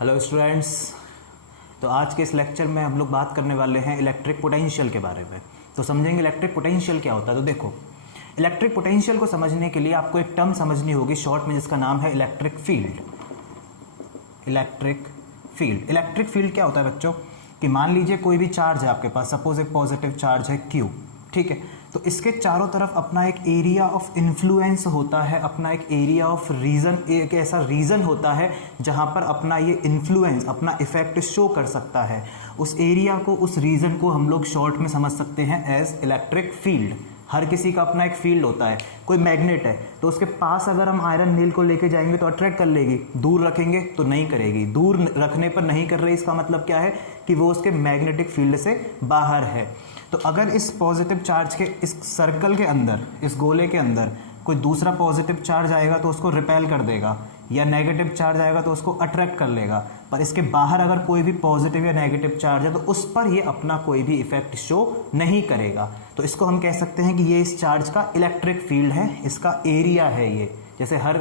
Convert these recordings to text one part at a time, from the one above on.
Hello students. तो आज के इस लेक्चर में हम लोग बात करने वाले हैं इलेक्ट्रिक पोटेंशियल के बारे में। तो समझेंगे इलेक्ट्रिक पोटेंशियल क्या होता है। तो देखो, इलेक्ट्रिक पोटेंशियल को समझने के लिए आपको एक टर्म समझनी होगी शॉर्ट में, जिसका नाम है electric field. Electric field, electric field क्या होता है बच्चों कि मान लीजिए कोई भी चार्ज है आपके पास, सपोज एक पॉजिटिव चार्ज है Q, ठीक है। तो इसके चारों तरफ अपना एक एरिया ऑफ इन्फ्लुएंस होता है, अपना एक एरिया ऑफ रीजन, एक ऐसा रीजन होता है जहां पर अपना ये इन्फ्लुएंस, अपना इफेक्ट शो कर सकता है। उस एरिया को, उस रीजन को हम लोग शॉर्ट में समझ सकते हैं एज इलेक्ट्रिक फील्ड। हर किसी का अपना एक फील्ड होता है। कोई मैग्नेट है तो उसके पास अगर हम आयरन नील को लेके जाएंगे तो अट्रैक्ट कर लेगी, दूर रखेंगे तो नहीं करेगी। दूर रखने पर नहीं कर रही, इसका मतलब क्या है कि वो उसके मैग्नेटिक फील्ड से बाहर है। तो अगर इस पॉजिटिव चार्ज के इस सर्कल के अंदर, इस गोले के अंदर कोई दूसरा पॉजिटिव चार्ज आएगा तो उसको रिपेल कर देगा, या नेगेटिव चार्ज आएगा तो उसको अट्रैक्ट कर लेगा। पर इसके बाहर अगर कोई भी पॉजिटिव या नेगेटिव चार्ज है तो उस पर ये अपना कोई भी इफेक्ट शो नहीं करेगा। तो इसको हम कह सकते हैं कि ये इस चार्ज का इलेक्ट्रिक फील्ड है, इसका एरिया है ये। जैसे हर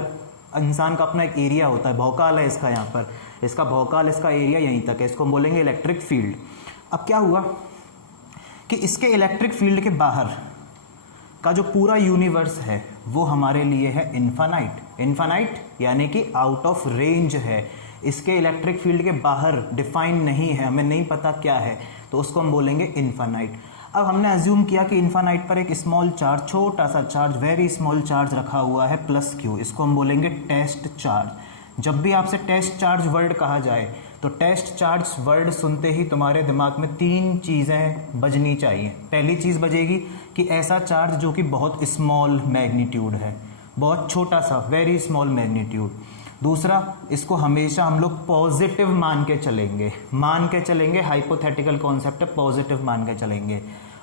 इंसान का अपना एक एरिया होता है, भौकाल है इसका, यहाँ पर इसका भौकाल, इसका एरिया यहीं तक है, इसको हम बोलेंगे इलेक्ट्रिक फील्ड। अब क्या हुआ कि इसके इलेक्ट्रिक फील्ड के बाहर का जो पूरा यूनिवर्स है वो हमारे लिए है इन्फानाइट। इन्फानाइट यानी कि आउट ऑफ रेंज है, इसके इलेक्ट्रिक फील्ड के बाहर डिफाइन नहीं है, हमें नहीं पता क्या है, तो उसको हम बोलेंगे इन्फानाइट। अब हमने अज्यूम किया कि इन्फानाइट पर एक स्मॉल चार्ज, छोटा सा चार्ज, वेरी स्मॉल चार्ज रखा हुआ है +Q, इसको हम बोलेंगे टेस्ट चार्ज। जब भी आपसे टेस्ट चार्ज वर्ड कहा जाए तो टेस्ट चार्ज वर्ड सुनते ही तुम्हारे दिमाग में 3 चीज़ें बजनी चाहिए। पहली चीज़ बजेगी कि ऐसा चार्ज जो कि बहुत स्मॉल मैग्नीट्यूड है, बहुत छोटा सा, वेरी स्मॉल मैग्नीट्यूड। दूसरा, इसको हमेशा हम लोग पॉजिटिव मान के चलेंगे, हाइपोथेटिकल कॉन्सेप्ट है, पॉजिटिव मान के चलेंगे।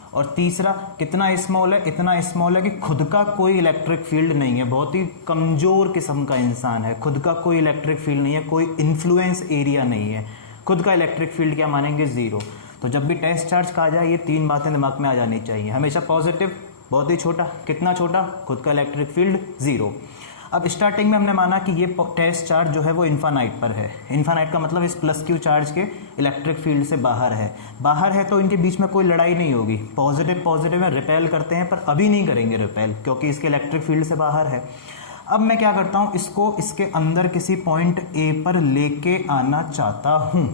और तीसरा, कितना स्मॉल है, इतना स्मॉल है कि खुद का कोई इलेक्ट्रिक फील्ड नहीं है, बहुत ही कमजोर किस्म का इंसान है, खुद का कोई इलेक्ट्रिक फील्ड नहीं है, कोई इन्फ्लुएंस एरिया नहीं है, खुद का इलेक्ट्रिक फील्ड क्या मानेंगे, 0। तो जब भी टेस्ट चार्ज कहा जाए ये 3 बातें दिमाग में आ जानी चाहिए। हमेशा पॉजिटिव, बहुत ही छोटा, कितना छोटा, खुद का इलेक्ट्रिक फील्ड 0। अब स्टार्टिंग में हमने माना कि ये टेस्ट चार्ज जो है वो इन्फानाइट पर है। इन्फानाइट का मतलब इस +Q चार्ज के इलेक्ट्रिक फील्ड से बाहर है तो इनके बीच में कोई लड़ाई नहीं होगी। पॉजिटिव में रिपेल करते हैं, पर अभी नहीं करेंगे रिपेल क्योंकि इसके इलेक्ट्रिक फील्ड से बाहर है। अब मैं क्या करता हूँ, इसको इसके अंदर किसी पॉइंट A पर लेके आना चाहता हूँ।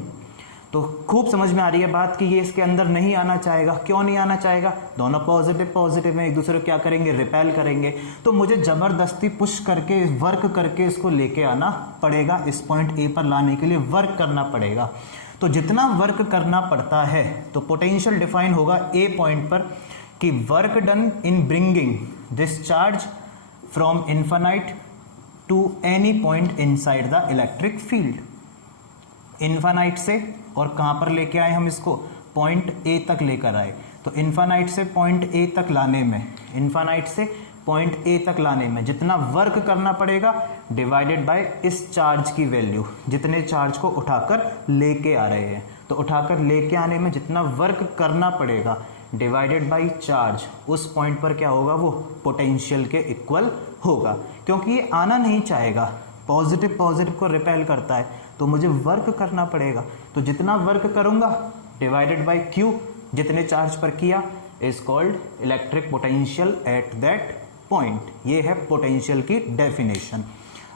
तो खूब समझ में आ रही है बात कि ये इसके अंदर नहीं आना चाहेगा। क्यों नहीं आना चाहेगा? दोनों पॉजिटिव में एक दूसरे को क्या करेंगे, रिपेल करेंगे। तो मुझे जबरदस्ती पुश करके, वर्क करके इसको लेके आना पड़ेगा, इस पॉइंट A पर लाने के लिए वर्क करना पड़ेगा। तो जितना वर्क करना पड़ता है तो पोटेंशियल डिफाइन होगा A पॉइंट पर कि work done in bringing this charge from infinite to any point inside the electric field. Infinite से और कहां पर लेके आए हम इसको, पॉइंट A तक लेकर आए। तो इन्फानाइट से पॉइंट A तक लाने में, इन्फानाइट से पॉइंट A तक लाने में जितना वर्क करना पड़ेगा डिवाइडेड बाय इस चार्ज की वैल्यू, जितने चार्ज को उठाकर लेके आ रहे हैं। तो उठाकर लेके आने में जितना वर्क करना पड़ेगा डिवाइडेड बाय चार्ज, उस पॉइंट पर क्या होगा, वो पोटेंशियल के इक्वल होगा। क्योंकि ये आना नहीं चाहेगा, पॉजिटिव को रिपेल करता है, तो मुझे वर्क करना पड़ेगा। तो जितना वर्क करूंगा डिवाइडेड बाय Q, जितने चार्ज पर किया, is called electric potential at that point. ये है पोटेंशियल की डेफिनेशन।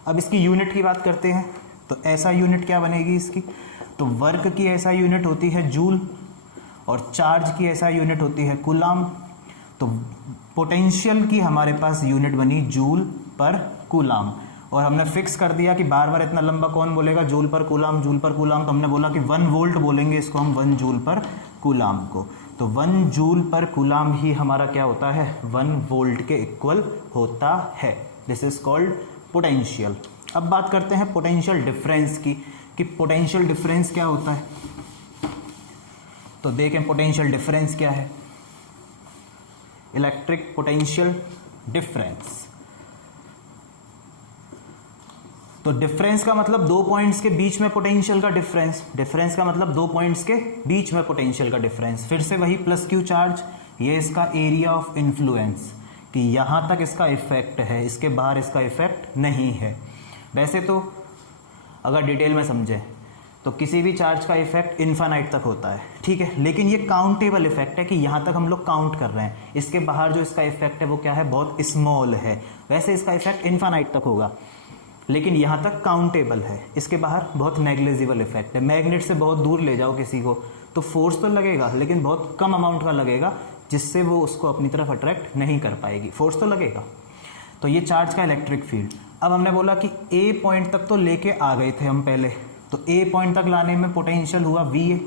अब इसकी यूनिट की बात करते हैं। तो ऐसा यूनिट क्या बनेगी इसकी, तो वर्क की ऐसा यूनिट होती है जूल, और चार्ज की ऐसा यूनिट होती है कूलाम। तो पोटेंशियल की हमारे पास यूनिट बनी जूल पर कूलाम, और हमने फिक्स कर दिया कि बार बार इतना लंबा कौन बोलेगा, जूल पर कूलाम। तो हमने बोला कि 1 वोल्ट बोलेंगे इसको हम, 1 जूल पर कूलाम को। तो 1 जूल पर कूलाम ही हमारा क्या होता है, 1 वोल्ट के इक्वल होता है। This is called potential. अब बात करते हैं पोटेंशियल डिफरेंस की, कि पोटेंशियल डिफरेंस क्या होता है। तो देखें पोटेंशियल डिफरेंस क्या है, इलेक्ट्रिक पोटेंशियल डिफरेंस। तो डिफरेंस का मतलब 2 पॉइंट्स के बीच में पोटेंशियल का डिफरेंस, डिफरेंस का मतलब 2 पॉइंट्स के बीच में पोटेंशियल का डिफरेंस। फिर से वही +Q चार्ज, ये इसका एरिया ऑफ इन्फ्लुएंस, कि यहां तक इसका इफेक्ट है, इसके बाहर इसका इफेक्ट नहीं है। वैसे तो अगर डिटेल में समझें तो किसी भी चार्ज का इफेक्ट इन्फानाइट तक होता है, ठीक है। लेकिन ये काउंटेबल इफेक्ट है कि यहाँ तक हम लोग काउंट कर रहे हैं, इसके बाहर जो इसका इफेक्ट है वो क्या है, बहुत स्मॉल है। वैसे इसका इफेक्ट इन्फानाइट तक होगा, लेकिन यहाँ तक काउंटेबल है, इसके बाहर बहुत नेग्लिजिबल इफेक्ट है। मैग्नेट से बहुत दूर ले जाओ किसी को तो फोर्स तो लगेगा, लेकिन बहुत कम अमाउंट का लगेगा, जिससे वो उसको अपनी तरफ अट्रैक्ट नहीं कर पाएगी। फोर्स तो लगेगा। तो ये चार्ज का इलेक्ट्रिक फील्ड। अब हमने बोला कि ए पॉइंट तक तो लेके आ गए थे हम पहले, तो ए पॉइंट तक लाने में पोटेंशियल हुआ VA।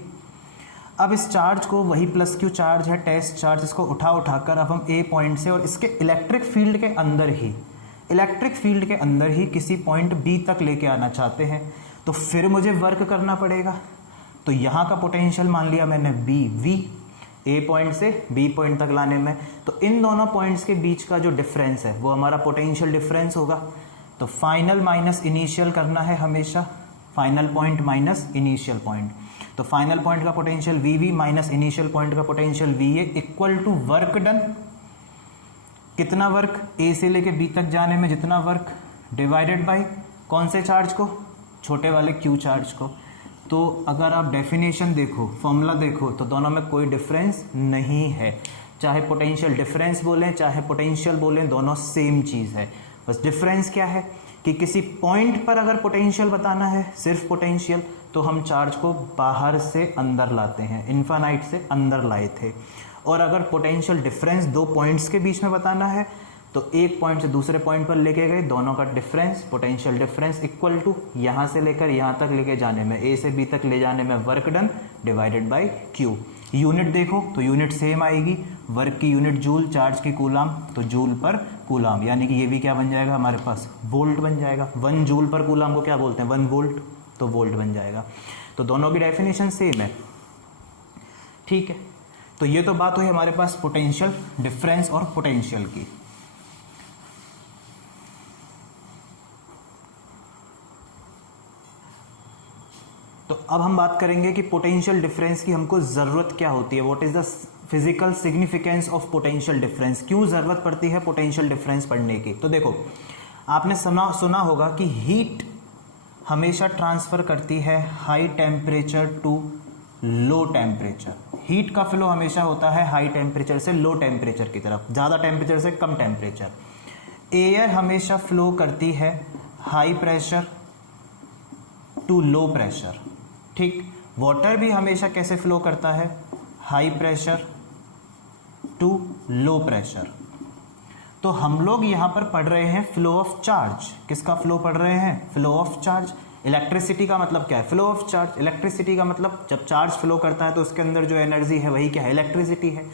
अब इस चार्ज को, वही प्लस क्यू चार्ज है, टेस्ट चार्ज, इसको उठाकर अब हम ए पॉइंट से और इसके इलेक्ट्रिक फील्ड के अंदर ही किसी पॉइंट बी तक लेके आना चाहते हैं, तो फिर मुझे वर्क करना पड़ेगा। तो यहाँ का पोटेंशियल मान लिया मैंने V, ए पॉइंट से बी पॉइंट तक लाने में। तो इन दोनों पॉइंट्स के बीच का जो डिफरेंस है वो हमारा पोटेंशियल डिफरेंस होगा। तो फाइनल माइनस इनिशियल करना है हमेशा, final point minus initial point. तो फाइनल पॉइंट का potential VV minus initial point का potential VA equal to work done. कितना वर्क, ए से लेके बी तक जाने में जितना वर्क, डिवाइडेड बाय कौन से चार्ज को, छोटे वाले क्यू चार्ज को। तो अगर आप डेफिनेशन देखो, फॉर्मूला देखो, तो दोनों में कोई डिफरेंस नहीं है। चाहे पोटेंशियल डिफरेंस बोलें चाहे पोटेंशियल बोलें, दोनों सेम चीज़ है। बस डिफरेंस क्या है कि किसी पॉइंट पर अगर पोटेंशियल बताना है, सिर्फ पोटेंशियल, तो हम चार्ज को बाहर से अंदर लाते हैं, इन्फानाइट से अंदर लाए थे। और अगर पोटेंशियल डिफरेंस दो पॉइंट्स के बीच में बताना है, तो एक पॉइंट से दूसरे पॉइंट पर लेके गए, दोनों का difference, potential difference equal to यहाँ से लेकर यहाँ तक लेके जाने में, ए से बी तक ले जाने में work done divided by Q. Unit देखो तो यूनिट सेम आएगी, वर्क की यूनिट जूल, चार्ज की कूलाम, तो जूल पर कूलाम, यानी कि ये भी क्या बन जाएगा हमारे पास, वोल्ट बन जाएगा। 1 जूल पर कूलाम को क्या बोलते हैं, 1 वोल्ट, तो वोल्ट बन जाएगा। तो दोनों की डेफिनेशन सेम है, ठीक है। तो ये तो बात हुई हमारे पास पोटेंशियल डिफरेंस और पोटेंशियल की। तो अब हम बात करेंगे कि पोटेंशियल डिफरेंस की हमको ज़रूरत क्या होती है, what is the physical significance of potential difference, क्यों ज़रूरत पड़ती है पोटेंशियल डिफरेंस पढ़ने की। तो देखो, आपने सुना होगा कि हीट हमेशा ट्रांसफ़र करती है high temperature to low temperature. Heat का फ्लो हमेशा होता है हाई टेम्परेचर से लो टेम्परेचर की तरफ, ज़्यादा टेम्परेचर से कम टेम्परेचर। एयर हमेशा फ्लो करती है high pressure to low pressure, ठीक। वाटर भी हमेशा कैसे फ्लो करता है, high pressure to low pressure. तो हम लोग यहाँ पर पढ़ रहे हैं फ्लो ऑफ चार्ज। किसका फ्लो पढ़ रहे हैं, फ्लो ऑफ चार्ज। इलेक्ट्रिसिटी का मतलब क्या है, फ्लो ऑफ चार्ज। इलेक्ट्रिसिटी का मतलब जब चार्ज फ्लो करता है तो उसके अंदर जो एनर्जी है वही क्या है, इलेक्ट्रिसिटी है।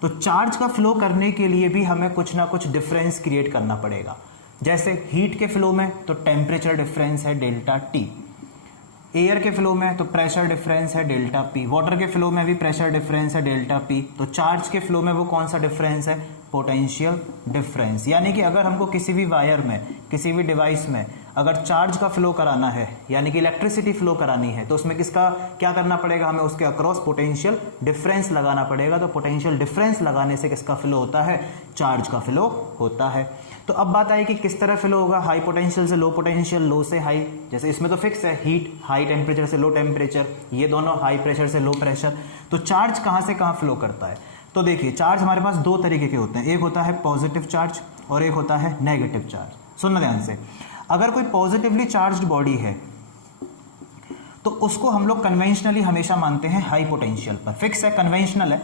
तो चार्ज का फ्लो करने के लिए भी हमें कुछ ना कुछ डिफरेंस क्रिएट करना पड़ेगा। जैसे हीट के फ्लो में तो टेम्परेचर डिफरेंस है डेल्टा टी, एयर के फ्लो में तो प्रेशर डिफरेंस है डेल्टा पी, वाटर के फ्लो में भी प्रेशर डिफरेंस है डेल्टा पी। तो चार्ज के फ्लो में वो कौन सा डिफरेंस है, पोटेंशियल डिफरेंस। यानी कि अगर हमको किसी भी वायर में, किसी भी डिवाइस में अगर चार्ज का फ्लो कराना है, यानी कि इलेक्ट्रिसिटी फ्लो करानी है, तो उसमें किसका क्या करना पड़ेगा, हमें उसके अक्रॉस पोटेंशियल डिफरेंस लगाना पड़ेगा। तो पोटेंशियल डिफरेंस लगाने से किसका फ्लो होता है, चार्ज का फ्लो होता है। तो अब बात आई कि किस तरह फ्लो होगा, हाई पोटेंशियल से लो पोटेंशियल, लो से हाई। जैसे इसमें तो फिक्स है, हीट हाई टेम्परेचर से लो टेम्परेचर, ये दोनों हाई प्रेशर से लो प्रेशर। तो चार्ज कहाँ से कहाँ फ्लो करता है, तो देखिए चार्ज हमारे पास दो तरीके के होते हैं, एक होता है पॉजिटिव चार्ज और एक होता है नेगेटिव चार्ज। सुनना ध्यान से, अगर कोई पॉजिटिवली चार्ज्ड बॉडी है तो उसको हम लोग कन्वेंशनली हमेशा मानते हैं हाई पोटेंशियल पर, फिक्स है, कन्वेंशनल है,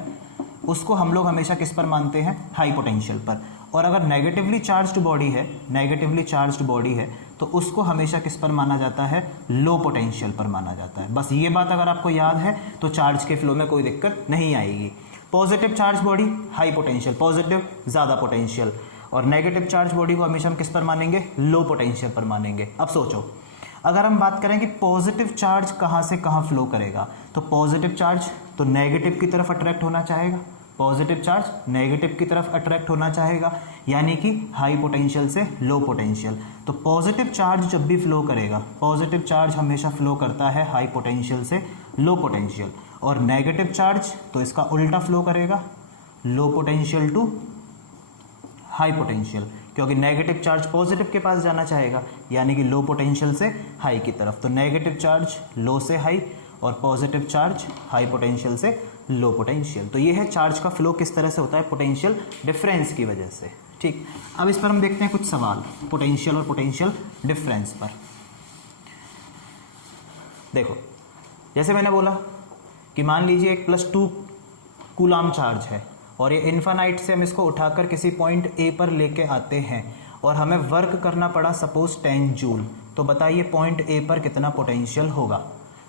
उसको हम लोग हमेशा किस पर मानते हैं, हाई पोटेंशियल पर। और अगर नेगेटिवली चार्ज्ड बॉडी है, नेगेटिवली चार्ज्ड बॉडी है, तो उसको हमेशा किस पर माना जाता है, लो पोटेंशियल पर माना जाता है। बस ये बात अगर आपको याद है तो चार्ज के फ्लो में कोई दिक्कत नहीं आएगी। Positive charge body high potential, positive ज़्यादा पोटेंशियल, और नेगेटिव चार्ज बॉडी को हमेशा हम किस पर मानेंगे, लो पोटेंशियल पर मानेंगे। अब सोचो, अगर हम बात करें कि पॉजिटिव चार्ज कहाँ से कहाँ फ्लो करेगा, तो पॉजिटिव चार्ज तो नेगेटिव की तरफ अट्रैक्ट होना चाहेगा, पॉजिटिव चार्ज नेगेटिव की तरफ अट्रैक्ट होना चाहेगा, यानी कि हाई पोटेंशियल से लो पोटेंशियल। तो पॉजिटिव चार्ज जब भी फ्लो करेगा, पॉजिटिव चार्ज हमेशा फ्लो करता है हाई पोटेंशियल से लो पोटेंशियल, और नेगेटिव चार्ज तो इसका उल्टा फ्लो करेगा, low potential to high potential. क्योंकि नेगेटिव चार्ज पॉजिटिव के पास जाना चाहेगा, यानी कि लो पोटेंशियल से हाई की तरफ। तो नेगेटिव चार्ज लो से हाई और पॉजिटिव चार्ज हाई पोटेंशियल से लो पोटेंशियल। तो ये है चार्ज का फ्लो किस तरह से होता है पोटेंशियल डिफरेंस की वजह से। ठीक, अब इस पर हम देखते हैं कुछ सवाल पोटेंशियल और पोटेंशियल डिफरेंस पर। देखो, जैसे मैंने बोला कि मान लीजिए एक +2 कूलाम चार्ज है और ये इन्फानाइट से हम इसको उठाकर किसी पॉइंट ए पर लेके आते हैं और हमें वर्क करना पड़ा सपोज 10 जूल। तो बताइए पॉइंट ए पर कितना पोटेंशियल होगा।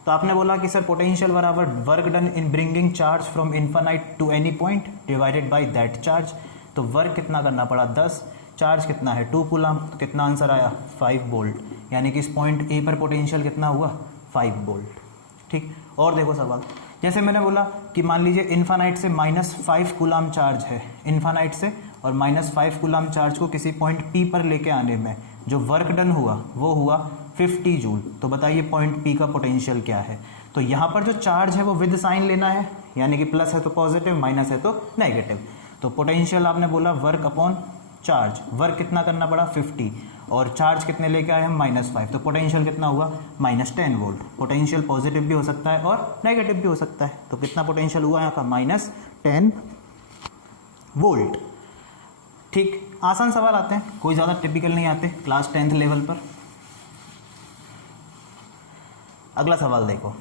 तो आपने बोला कि सर पोटेंशियल बराबर work done in bringing charge from infinite to any point divided by that charge. तो वर्क कितना करना पड़ा 10, चार्ज कितना है 2 कूलाम, तो कितना आंसर आया 5 वोल्ट, यानी कि इस पॉइंट ए पर पोटेंशियल कितना हुआ 5 वोल्ट। ठीक, और देखो सवाल, जैसे मैंने बोला कि मान लीजिए इन्फानाइट से -5 कूलाम चार्ज है, इन्फानाइट से, और -5 कूलाम चार्ज को किसी पॉइंट पी पर लेके आने में जो वर्क डन हुआ वो हुआ 50 जूल। तो बताइए पॉइंट पी का पोटेंशियल क्या है। तो यहाँ पर जो चार्ज है वो विद साइन लेना है, यानी कि प्लस है तो पॉजिटिव, माइनस है तो नेगेटिव। तो पोटेंशियल आपने बोला वर्क अपॉन चार्ज, वर्क कितना करना पड़ा 50 और चार्ज कितने लेके आए हम -5, तो पोटेंशियल कितना हुआ -10 वोल्ट। पोटेंशियल पॉजिटिव भी हो सकता है और नेगेटिव भी हो सकता है। तो कितना पोटेंशियल हुआ यहाँ का -10 वोल्ट। ठीक, आसान सवाल आते हैं, कोई ज़्यादा टिपिकल नहीं आते क्लास 10th लेवल पर। अगला सवाल देखो,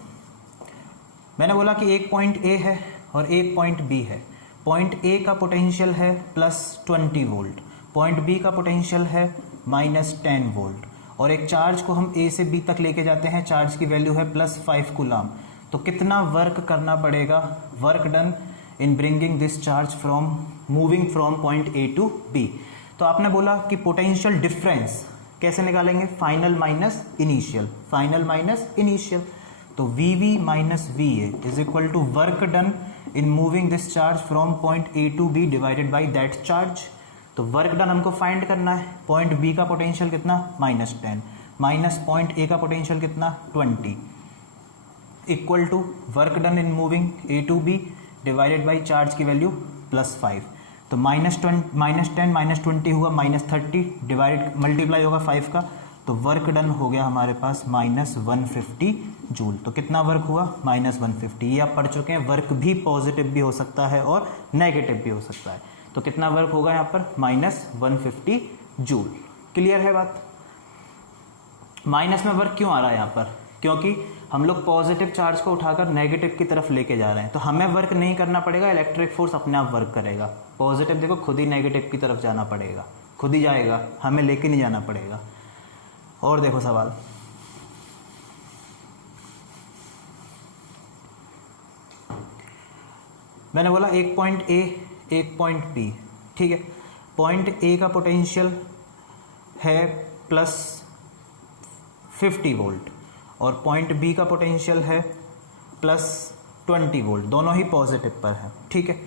मैंने बोला कि एक पॉइंट ए है और एक पॉइंट बी है। पॉइंट ए का पोटेंशियल है +20 वोल्ट, पॉइंट बी का पोटेंशियल है -10 वोल्ट, और एक चार्ज को हम ए से बी तक लेके जाते हैं, चार्ज की वैल्यू है +5 कूलाम। तो कितना वर्क करना पड़ेगा, work done in bringing this charge from moving from point A to B. तो आपने बोला कि पोटेंशियल डिफरेंस कैसे निकालेंगे, final minus initial, final minus initial. तो V minus V is equal to work done in moving this charge from point A to B divided by that charge. तो work done हमको find करना है, point B का potential कितना -10 minus point A का potential कितना 20 equal to work done in moving A to B divided by charge की value +5। तो -10 -20 हुआ -30 डिवाइड मल्टीप्लाई होगा 5 का, तो वर्क डन हो गया हमारे पास -150 जूल। तो कितना वर्क हुआ -150। ये आप पढ़ चुके हैं, वर्क भी पॉजिटिव भी हो सकता है और नेगेटिव भी हो सकता है। तो कितना वर्क होगा यहाँ पर -150 जूल। क्लियर है बात। माइनस में वर्क क्यों आ रहा है यहाँ पर, क्योंकि हम लोग पॉजिटिव चार्ज को उठाकर नेगेटिव की तरफ लेके जा रहे हैं। तो हमें वर्क नहीं करना पड़ेगा, इलेक्ट्रिक फोर्स अपने आप वर्क करेगा। पॉजिटिव देखो खुद ही नेगेटिव की तरफ जाना पड़ेगा, खुद ही जाएगा, हमें लेके नहीं जाना पड़ेगा। और देखो सवाल, मैंने बोला एक पॉइंट ए एक पॉइंट बी, ठीक है। पॉइंट ए का पोटेंशियल है +50 वोल्ट और पॉइंट बी का पोटेंशियल है +20 वोल्ट, दोनों ही पॉजिटिव पर है, ठीक है।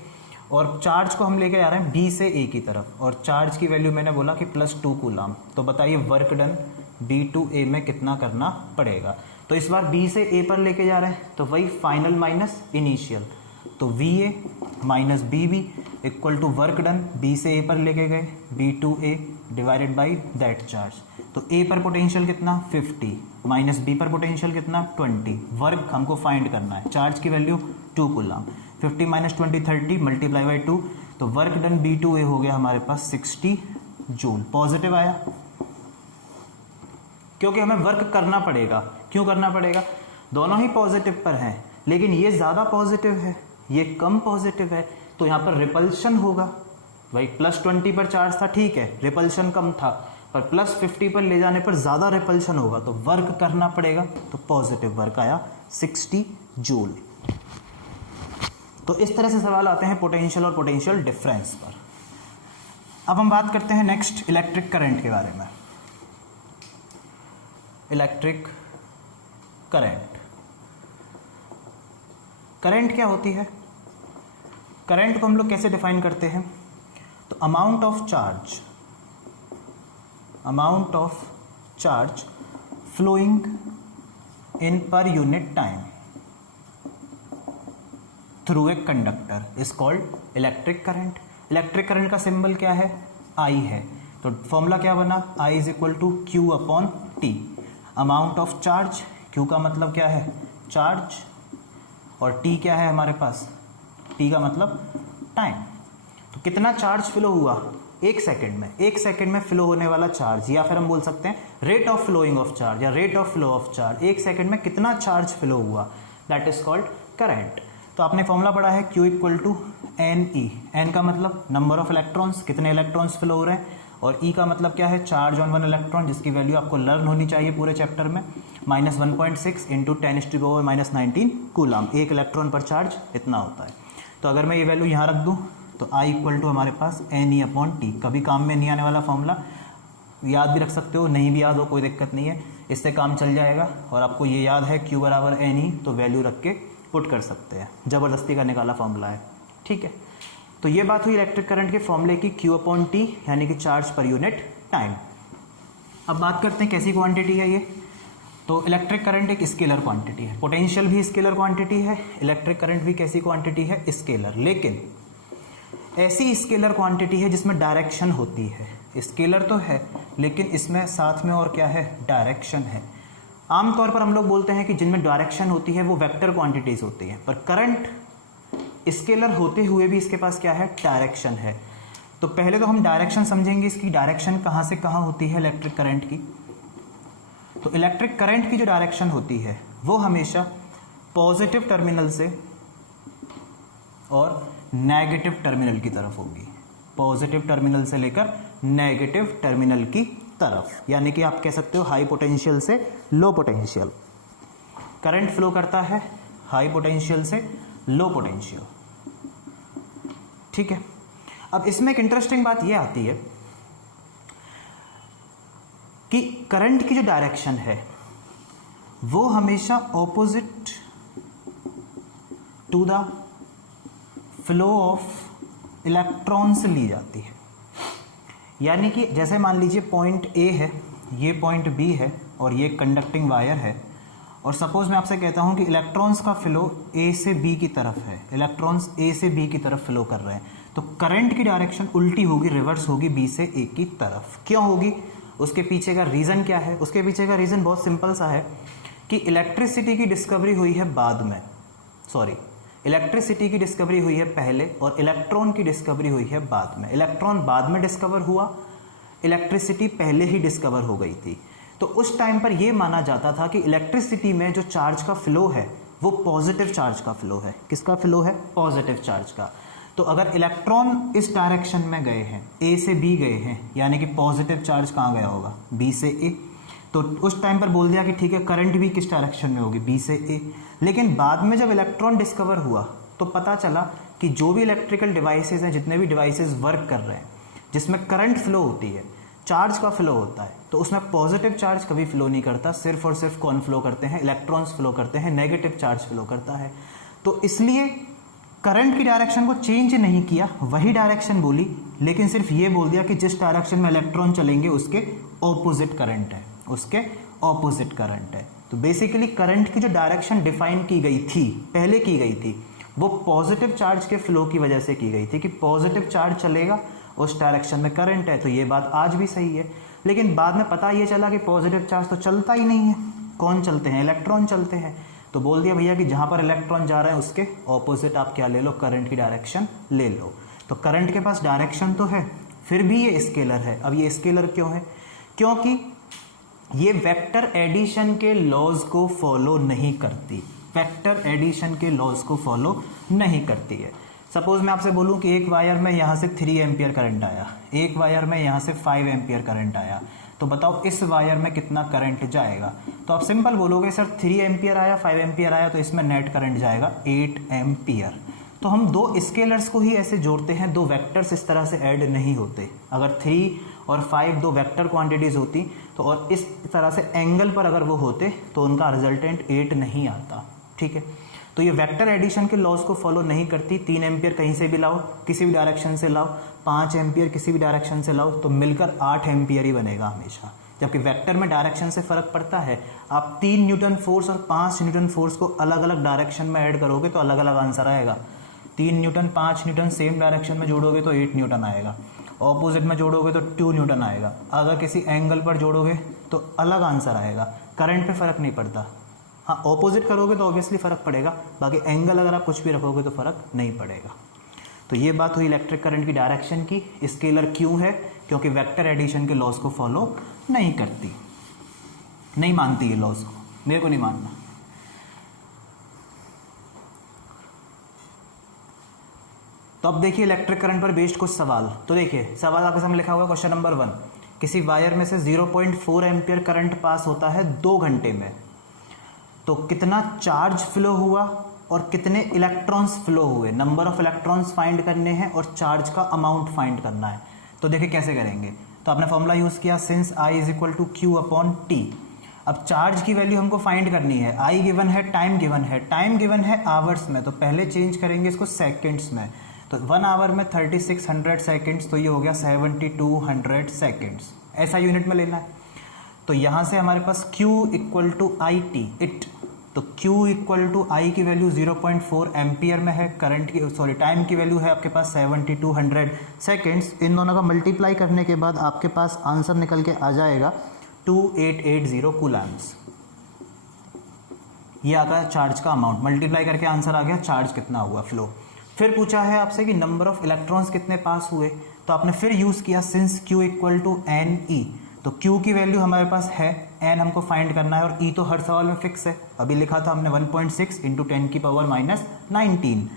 और चार्ज को हम लेके जा रहे हैं बी से ए की तरफ, और चार्ज की वैल्यू मैंने बोला कि +2 कूलाम। तो बताइए वर्क डन बी टू ए में कितना करना पड़ेगा। तो इस बार बी से ए पर लेके जा रहे हैं, तो वही फाइनल माइनस इनिशियल। तो V A minus B B equal to work done, B से ए पर लेके गए B to A divided by that charge. तो ए पर पोटेंशियल कितना 50 माइनस बी पर पोटेंशियल कितना 20, वर्क हमको फाइंड करना है, चार्ज की value 2 coulomb. 50 minus 20 30 multiply by 2, तो वर्क डन बी टू ए हो गया हमारे पास 60 जूल। पॉजिटिव आया क्योंकि हमें वर्क करना पड़ेगा। क्यों करना पड़ेगा, दोनों ही पॉजिटिव पर हैं, लेकिन ये ज़्यादा पॉजिटिव है, ये कम पॉजिटिव है, तो यहाँ पर रिपल्शन होगा। भाई +20 पर चार्ज था, ठीक है, रिपल्शन कम था, पर +50 पर ले जाने पर ज़्यादा रिपल्शन होगा, तो वर्क करना पड़ेगा। तो पॉजिटिव वर्क आया 60 जूल। तो इस तरह से सवाल आते हैं पोटेंशियल और पोटेंशियल डिफरेंस पर। अब हम बात करते हैं नेक्स्ट इलेक्ट्रिक करंट के बारे में। इलेक्ट्रिक करंट, करंट क्या होती है, करंट को हम लोग कैसे डिफाइन करते हैं, तो amount of charge flowing in per unit time through a conductor is called electric current. Electric current का सिंबल क्या है, आई है। तो तो फॉर्मूला क्या बना, I is equal to Q upon T, amount of charge, Q का मतलब क्या है चार्ज, और टी क्या है हमारे पास, टी का मतलब टाइम। तो कितना चार्ज फ्लो हुआ एक सेकंड में, एक सेकंड में फ्लो होने वाला चार्ज, या फिर हम बोल सकते हैं rate of flowing of charge या rate of flow of charge, एक सेकंड में कितना चार्ज फ्लो हुआ, दैट इज कॉल्ड करंट। तो आपने फॉर्मूला पढ़ा है Q equal to N E, N का मतलब नंबर ऑफ इलेक्ट्रॉन्स, कितने इलेक्ट्रॉन्स फ्लो हो रहे हैं, और ई का मतलब क्या है चार्ज ऑन वन इलेक्ट्रॉन, जिसकी वैल्यू आपको लर्न होनी चाहिए पूरे चैप्टर में, -1.6 इंटू 10⁻⁻19 कूलम, एक इलेक्ट्रॉन पर चार्ज इतना होता है। तो अगर मैं ये वैल्यू यहाँ रख दूँ तो I इक्वल टू हमारे पास एन ई अपॉन टी, कभी काम में नहीं आने वाला फॉर्मूला, याद भी रख सकते हो, नहीं भी याद हो कोई दिक्कत नहीं है, इससे काम चल जाएगा। और आपको ये याद है Q बराबर एन ई, तो वैल्यू रख के पुट कर सकते हैं, ज़बरदस्ती का निकाला फॉर्मूला है, ठीक है। तो ये बात हुई इलेक्ट्रिक करंट के फॉर्मूले की, Q अपॉन टी यानी कि चार्ज पर यूनिट टाइम। अब बात करते हैं कैसी क्वांटिटी है ये। तो इलेक्ट्रिक करंट एक स्केलर क्वांटिटी है, पोटेंशियल भी स्केलर क्वांटिटी है, इलेक्ट्रिक करंट भी कैसी क्वांटिटी है, स्केलर। लेकिन ऐसी स्केलर क्वांटिटी है जिसमें डायरेक्शन होती है, स्केलर तो है लेकिन इसमें साथ में और क्या है, डायरेक्शन है। आमतौर पर हम लोग बोलते हैं कि जिनमें डायरेक्शन होती है वो वेक्टर क्वांटिटीज होती हैं, पर करंट स्केलर होते हुए भी इसके पास क्या है, डायरेक्शन है। तो पहले तो हम डायरेक्शन समझेंगे, इसकी डायरेक्शन कहाँ से कहाँ होती है इलेक्ट्रिक करंट की। तो इलेक्ट्रिक करंट की जो डायरेक्शन होती है वो हमेशा पॉजिटिव टर्मिनल से और नेगेटिव टर्मिनल की तरफ होगी, पॉजिटिव टर्मिनल से लेकर नेगेटिव टर्मिनल की तरफ, यानी कि आप कह सकते हो हाई पोटेंशियल से लो पोटेंशियल। करंट फ्लो करता है हाई पोटेंशियल से लो पोटेंशियल, ठीक है। अब इसमें एक इंटरेस्टिंग बात यह आती है कि करंट की जो डायरेक्शन है वो हमेशा opposite to the flow of electrons ली जाती है। यानी कि जैसे मान लीजिए पॉइंट ए है, ये पॉइंट बी है और ये कंडक्टिंग वायर है, और सपोज मैं आपसे कहता हूं कि इलेक्ट्रॉन्स का फ्लो ए से बी की तरफ है, इलेक्ट्रॉन्स ए से बी की तरफ फ्लो कर रहे हैं, तो करंट की डायरेक्शन उल्टी होगी, रिवर्स होगी, बी से ए की तरफ। क्यों होगी, उसके पीछे का रीज़न क्या है, उसके पीछे का रीज़न बहुत सिंपल सा है कि इलेक्ट्रिसिटी की डिस्कवरी हुई है बाद में, इलेक्ट्रिसिटी की डिस्कवरी हुई है पहले और इलेक्ट्रॉन की डिस्कवरी हुई है बाद में। इलेक्ट्रॉन बाद में डिस्कवर हुआ, इलेक्ट्रिसिटी पहले ही डिस्कवर हो गई थी। तो उस टाइम पर यह माना जाता था कि इलेक्ट्रिसिटी में जो चार्ज का फ्लो है वो पॉजिटिव चार्ज का फ्लो है। किसका फ्लो है, पॉजिटिव चार्ज का। तो अगर इलेक्ट्रॉन इस डायरेक्शन में गए हैं, ए से बी गए हैं, यानी कि पॉजिटिव चार्ज कहाँ गया होगा, बी से ए, तो उस टाइम पर बोल दिया कि ठीक है करंट भी किस डायरेक्शन में होगी, बी से ए। लेकिन बाद में जब इलेक्ट्रॉन डिस्कवर हुआ तो पता चला कि जो भी इलेक्ट्रिकल डिवाइसेस हैं, जितने भी डिवाइसेस वर्क कर रहे हैं जिसमें करंट फ्लो होती है, चार्ज का फ्लो होता है, तो उसमें पॉजिटिव चार्ज कभी फ्लो नहीं करता, सिर्फ और सिर्फ कौन फ्लो करते हैं, इलेक्ट्रॉन्स फ्लो करते हैं, नेगेटिव चार्ज फ्लो करता है। तो इसलिए करंट की डायरेक्शन को चेंज नहीं किया, वही डायरेक्शन बोली, लेकिन सिर्फ ये बोल दिया कि जिस डायरेक्शन में इलेक्ट्रॉन चलेंगे उसके ऑपोजिट करंट है, उसके ऑपोजिट करंट है। तो बेसिकली करंट की जो डायरेक्शन डिफाइन की गई थी, पहले की गई थी, वो पॉजिटिव चार्ज के फ्लो की वजह से की गई थी कि पॉजिटिव चार्ज चलेगा उस डायरेक्शन में करंट है। तो ये बात आज भी सही है, लेकिन बाद में पता ये चला कि पॉजिटिव चार्ज तो चलता ही नहीं है, कौन चलते हैं, इलेक्ट्रॉन चलते हैं। तो बोल दिया भैया कि जहाँ पर इलेक्ट्रॉन जा रहे हैं उसके ऑपोजिट आप क्या ले लो, करंट की डायरेक्शन ले लो। तो करंट के पास डायरेक्शन तो है, फिर भी ये स्केलर है। अब ये स्केलर क्यों है, क्योंकि ये वेक्टर एडिशन के लॉज को फॉलो नहीं करती, वेक्टर एडिशन के लॉज को फॉलो नहीं करती है। सपोज मैं आपसे बोलूं कि एक वायर में यहाँ से 3 एम्पियर करंट आया, एक वायर में यहाँ से 5 एम्पियर करंट आया, तो बताओ इस वायर में कितना करंट जाएगा। तो आप सिंपल बोलोगे सर 3 एम्पियर आया, 5 एम्पियर आया, तो इसमें नेट करंट जाएगा 8 एम्पियर। तो हम दो स्केलर्स को ही ऐसे जोड़ते हैं, दो वेक्टर्स इस तरह से ऐड नहीं होते। अगर 3 और 5 दो वेक्टर क्वांटिटीज होती तो और इस तरह से एंगल पर अगर वो होते तो उनका रिजल्टेंट 8 नहीं आता, ठीक है। तो ये वेक्टर एडिशन के लॉज को फॉलो नहीं करती। 3 एम्पियर कहीं से भी लाओ, किसी भी डायरेक्शन से लाओ, 5 एम्पियर किसी भी डायरेक्शन से लाओ, तो मिलकर 8 एम्पियर ही बनेगा हमेशा। जबकि वेक्टर में डायरेक्शन से फर्क पड़ता है। आप 3 न्यूटन फोर्स और 5 न्यूटन फोर्स को अलग अलग डायरेक्शन में ऐड करोगे तो अलग अलग आंसर आएगा। 3 न्यूटन 5 न्यूटन सेम डायरेक्शन में जोड़ोगे तो 8 न्यूटन आएगा, ऑपोजिट में जोड़ोगे तो 2 न्यूटन आएगा, अगर किसी एंगल पर जोड़ोगे तो अलग आंसर आएगा। करंट पे फ़र्क नहीं पड़ता, हाँ ऑपोजिट करोगे तो ऑब्वियसली फ़र्क पड़ेगा, बाकी एंगल अगर आप कुछ भी रखोगे तो फ़र्क नहीं पड़ेगा। तो ये बात हुई इलेक्ट्रिक करंट की डायरेक्शन की। स्केलर क्यों है? क्योंकि वेक्टर एडिशन के लॉज को फॉलो नहीं करती, नहीं मानती ये लॉज को, मेरे को नहीं मानना। तो अब देखिए इलेक्ट्रिक करंट पर बेस्ड कुछ सवाल। तो देखिए सवाल आपके सामने लिखा हुआ क्वेश्चन नंबर 1, किसी वायर में से 0.4 एम्पियर करंट पास होता है 2 घंटे में, तो कितना चार्ज फ्लो हुआ और कितने इलेक्ट्रॉन्स फ्लो हुए। नंबर ऑफ इलेक्ट्रॉन्स फाइंड करने हैं और चार्ज का अमाउंट फाइंड करना है। तो देखिए कैसे करेंगे। तो आपने फॉर्मूला यूज़ किया since I is equal to Q upon T. अब चार्ज की वैल्यू हमको फाइंड करनी है, I गिवन है, टाइम गिवन है, टाइम गिवन है आवर्स में, तो पहले चेंज करेंगे इसको सेकेंड्स में। तो 1 आवर में 3600 सेकेंड्स, तो ये हो गया 7200 सेकेंड्स, ऐसा यूनिट में लेना है। तो यहाँ से हमारे पास Q equal to I T it, तो Q इक्वल टू आई की वैल्यू 0.4 एम्पियर में है, करंट की टाइम की वैल्यू है आपके पास 7200 सेकेंड्स। इन दोनों का मल्टीप्लाई करने के बाद आपके पास आंसर निकल के आ जाएगा 2880 कूलम्स। ये आ गया चार्ज का अमाउंट, मल्टीप्लाई करके आंसर आ गया चार्ज कितना हुआ फ्लो। फिर पूछा है आपसे कि नंबर ऑफ इलेक्ट्रॉन्स कितने पास हुए, तो आपने फिर यूज़ किया since Q equal to N E. तो Q की वैल्यू हमारे पास है, n हमको फाइंड करना है और E तो हर सवाल में फिक्स है, अभी लिखा था हमने 1.6 इंटू 10 की पावर माइनस 19।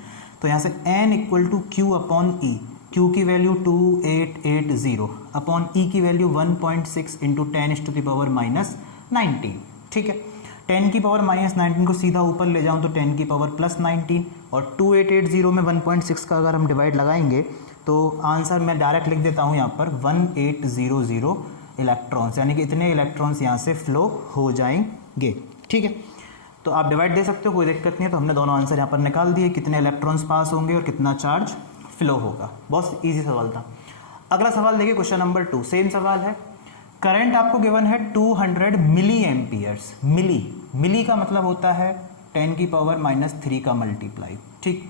तो यहाँ से n equal to Q upon E, Q की वैल्यू 2880 अपॉन E की value 1.6 into 10 to the power minus 19। ठीक है, 10 की पावर माइनस 19 को सीधा ऊपर ले जाऊँ तो 10 की पावर प्लस 19, और 2880 में 1.6 का अगर हम डिवाइड लगाएंगे तो आंसर मैं डायरेक्ट लिख देता हूँ यहाँ पर 1800 इलेक्ट्रॉन्स, यानी कि इतने इलेक्ट्रॉन्स यहाँ से फ्लो हो जाएंगे। ठीक है, तो आप डिवाइड दे सकते हो, कोई दिक्कत नहीं है। तो हमने दोनों आंसर यहाँ पर निकाल दिए, कितने इलेक्ट्रॉन्स पास होंगे और कितना चार्ज फ्लो होगा। बहुत ईजी सवाल था। अगला सवाल देखिए क्वेश्चन नंबर 2, सेम सवाल है। करंट आपको गिवन है 200 मिली एम्पियर्स। मिली का मतलब होता है 10 की पावर माइनस 3 का मल्टीप्लाई। ठीक,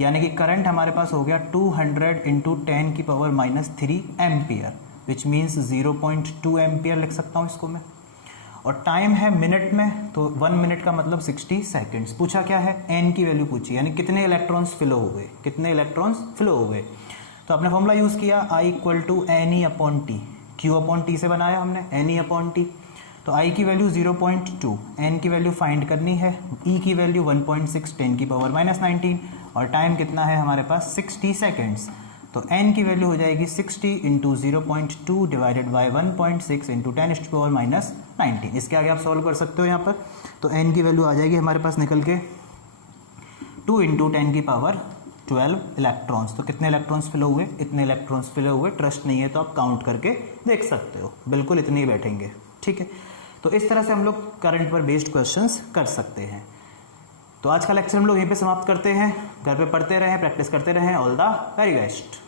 यानी कि करंट हमारे पास हो गया 200 इंटू 10 की power minus 3 ampere, which means 0.2 ampere लिख सकता हूँ इसको मैं। और टाइम है मिनट में, तो 1 मिनट का मतलब 60 सेकेंड्स। पूछा क्या है, n की वैल्यू पूछी, यानी कितने इलेक्ट्रॉन्स फ्लो हुए, कितने इलेक्ट्रॉन्स फ्लो हुए। तो आपने फॉर्मूला यूज़ किया I equal to N E upon T, Q upon T से बनाया हमने एन ई अपॉन टी। तो I की वैल्यू 0.2, n की वैल्यू फाइंड करनी है, E की वैल्यू 1.6 10 की पावर माइनस 19, और टाइम कितना है हमारे पास 60 सेकेंड्स। तो n की वैल्यू हो जाएगी 60 इंटू 0.2 डिवाइडेड बाई 1.6 इंटू 10 की पावर माइनस 19। इसके आगे आप सॉल्व कर सकते हो यहाँ पर। तो n की वैल्यू आ जाएगी हमारे पास निकल के 2 इंटू 10 की पावर 12 इलेक्ट्रॉन्स। तो कितने इलेक्ट्रॉन्स फिल हुए, इतने इलेक्ट्रॉन्स फिल हुए। ट्रस्ट नहीं है तो आप काउंट करके देख सकते हो, बिल्कुल इतने ही बैठेंगे। ठीक है, तो इस तरह से हम लोग करंट पर बेस्ड क्वेश्चंस कर सकते हैं। तो आज का लेक्चर हम लोग यहीं पे समाप्त करते हैं। घर पे पढ़ते रहें, प्रैक्टिस करते रहें। All the very best.